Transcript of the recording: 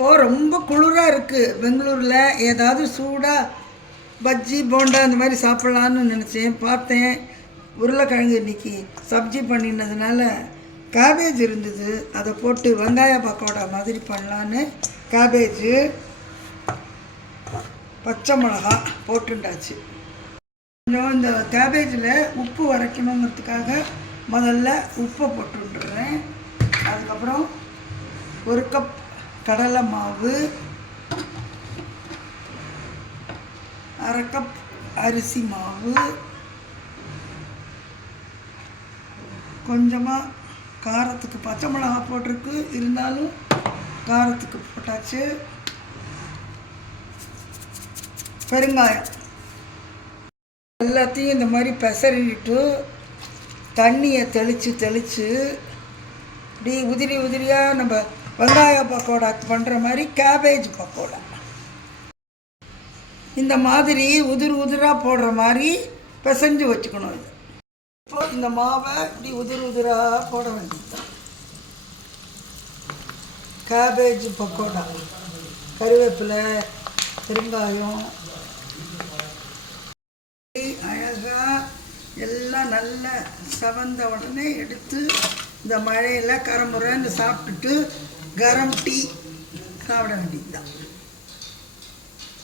இப்போது ரொம்ப குளிராக இருக்குது பெங்களூரில். ஏதாவது சூடாக பஜ்ஜி போண்டா அந்த மாதிரி சாப்பிட்லான்னு நினச்சேன். பார்த்தேன் உருளைக்கிழங்கு இன்றைக்கி சப்ஜி பண்ணினதுனால கேபேஜ் இருந்தது. அதை போட்டு வெங்காய பக்கோடா மாதிரி பண்ணலான்னு கேபேஜு பச்சை மிளகா போட்டுண்டாச்சு. கொஞ்சம் இந்த கேபேஜில் உப்பு வரைக்கணுங்கிறதுக்காக முதல்ல உப்பை போட்டுருறேன். அதுக்கப்புறம் 1 கப் கடலை மாவு, 1/2 கப் அரிசி மாவு, கொஞ்சமாக காரத்துக்கு பச்சை மிளகா போட்டிருக்கு, இருந்தாலும் காரத்துக்கு போட்டாச்சு. பெருங்காயம் எல்லாத்தையும் இந்த மாதிரி பெசறிட்டு தண்ணியை தெளித்து இப்படி உதிரி உதிரியாக நம்ம வெங்காய பக்கோடா பண்ணுற மாதிரி கேபேஜ் பக்கோடா இந்த மாதிரி உதிராக போடுற மாதிரி பிசைஞ்சு வச்சுக்கணும். இது இப்போ இந்த மாவை இப்படி உதிராக போட வேண்டியது. கேபேஜ் பக்கோடா, கருவேப்பிலை, பெருங்காயம், அழகாக எல்லாம் நல்லா செவந்த உடனே எடுத்து இந்த மழையில் கரமுறைன்னு சாப்பிட்டுட்டு கரம் டீ சாப்பிட வேண்டியது தான்.